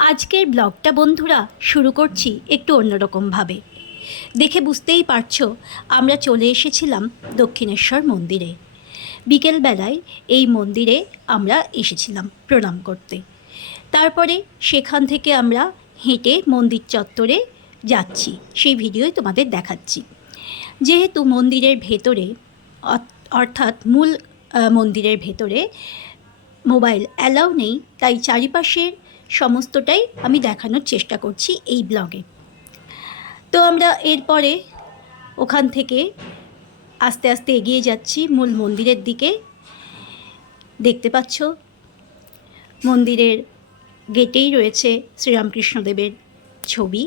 আজকের ব্লগটা বন্ধুরা শুরু করছি একটু অন্যরকমভাবে। দেখে বুঝতেই পারছ, আমরা চলে এসেছিলাম দক্ষিণেশ্বর মন্দিরে। বিকেলবেলায় এই মন্দিরে আমরা এসেছিলাম প্রণাম করতে। তারপরে সেখান থেকে আমরা হেঁটে মন্দির চত্বরে যাচ্ছি, সেই ভিডিওই তোমাদের দেখাচ্ছি। যেহেতু মন্দিরের ভেতরে অর্থাৎ মূল মন্দিরের ভেতরে মোবাইল অ্যালাউ নেই, তাই চারিপাশের সমস্তটাই আমি দেখানোর চেষ্টা করছি এই ব্লগে। তো আমরা এরপরে ওখান থেকে আস্তে আস্তে এগিয়ে যাচ্ছি মূল মন্দিরের দিকে। দেখতে পাচ্ছ, মন্দিরের গেটেই রয়েছে শ্রীরামকৃষ্ণদেবের ছবি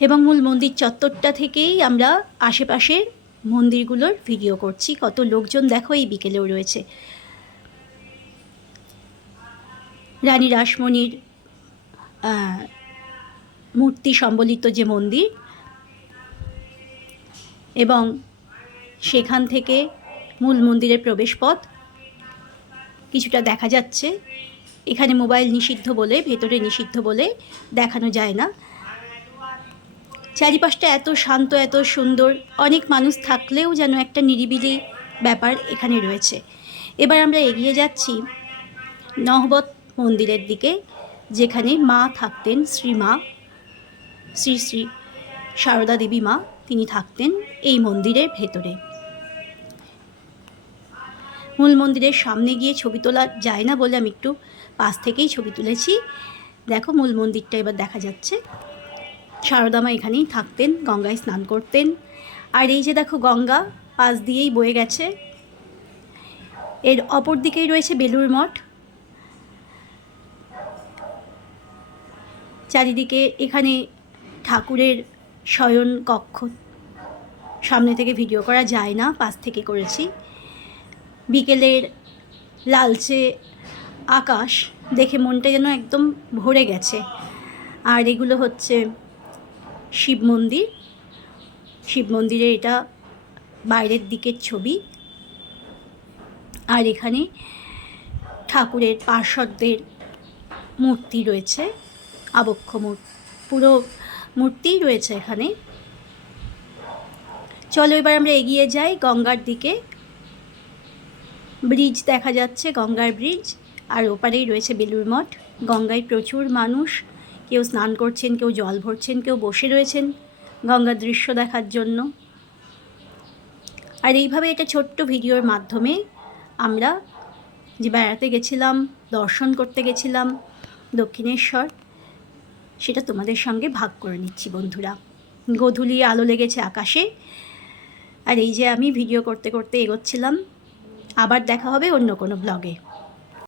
এবং মূল মন্দির চত্বরটা থেকেই আমরা আশেপাশের মন্দিরগুলোর ভিডিও করছি। কত লোকজন দেখো এই বিকেলেও রয়েছে। রানী রাসমণির মূর্তি সম্বলিত যে মন্দির এবং সেখান থেকে মূল মন্দিরের প্রবেশপথ, কিছুটা দেখা যাচ্ছে। এখানে মোবাইল নিষিদ্ধ বলে, ভেতরে নিষিদ্ধ বলে দেখানো যায় না। চারিপাশটা এত শান্ত, এত সুন্দর, অনেক মানুষ থাকলেও যেন একটা নিরিবিলি ব্যাপার এখানে রয়েছে। এবার আমরা এগিয়ে যাচ্ছি নহবত মন্দিরের দিকে, যেখানে মা থাকতেন শ্রীমা শ্রী শ্রী সারদা দেবী মা, তিনি থাকতেন এই মন্দিরের ভেতরে। মূল মন্দিরের সামনে গিয়ে ছবি তোলা যায় না বলে আমি একটু পাশ থেকেই ছবি তুলেছি। দেখো মূল মন্দিরটা এবার দেখা যাচ্ছে। সারদামা এখানেই থাকতেন, গঙ্গায় স্নান করতেন। আর এই যে দেখো গঙ্গা, পাশ দিয়েই বয়ে গেছে। এর অপর দিকেই রয়েছে বেলুর মঠ। চারিদিকে এখানে ঠাকুরের শয়ন কক্ষ। সামনে থেকে ভিডিও করা যায় না, পাশ থেকে করেছি। বিকেলের লালচে আকাশ দেখে মনটা যেন একদম ভরে গেছে। আর এগুলো হচ্ছে শিব মন্দির। শিব মন্দিরে এটা বাইরের দিকের ছবি। আর এখানে ঠাকুরের পার্শ্বদের মূর্তি রয়েছে। আবক্ষ পুরো মূর্তিই রয়েছে এখানে। চলো এবার আমরা এগিয়ে যাই গঙ্গার দিকে। ব্রিজ দেখা যাচ্ছে, গঙ্গার ব্রিজ। আর ওপারেই রয়েছে বেলুর মঠ। গঙ্গায় প্রচুর মানুষ। কেউ স্নান করছেন, কেউ জল ভরছেন, কেউ বসে রয়েছেন গঙ্গার দৃশ্য দেখার জন্য। আর এইভাবে একটা ছোট্ট ভিডিওর মাধ্যমে আমরা যে বেড়াতে গেছিলাম, দর্শন করতে গেছিলাম দক্ষিণেশ্বর সেটা তোমাদের সঙ্গে ভাগ করে নিচ্ছি, বন্ধুরা। গোধূলি আলো লেগেছে আকাশে। আর এই যে আমি ভিডিও করতে করতে এগোচ্ছিলাম, আবার দেখা হবে অন্য কোনো ব্লগে